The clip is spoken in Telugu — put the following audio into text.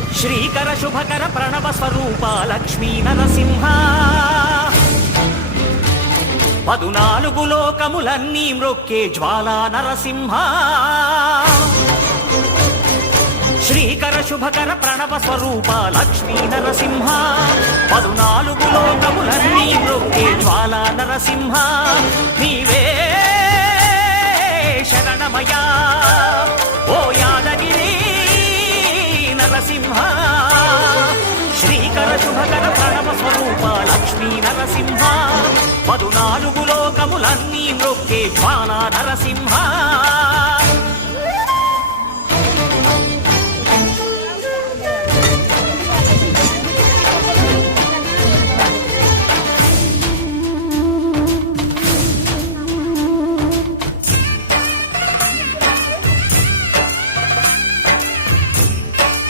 శ్రీకర శుభకర ప్రణవ స్వరూప లక్ష్మీ నరసింహ 14 లోకములన్నీ మ్రొక్కే జ్వాలా నరసింహ శ్రీకర శుభకర ప్రణవ స్వరూప లక్ష్మీ నరసింహ 14 లోకములన్నీ మ్రొక్కే జ్వాలా నరసింహ నీవే శరణమయా ఓ యాదగిరి నరసింహ శ్రీకర శుభకర ప్రణవ స్వరూప లక్ష్మీ నరసింహ 14 లోకములన్నీ మ్రొక్కే జ్వాలా నరసింహ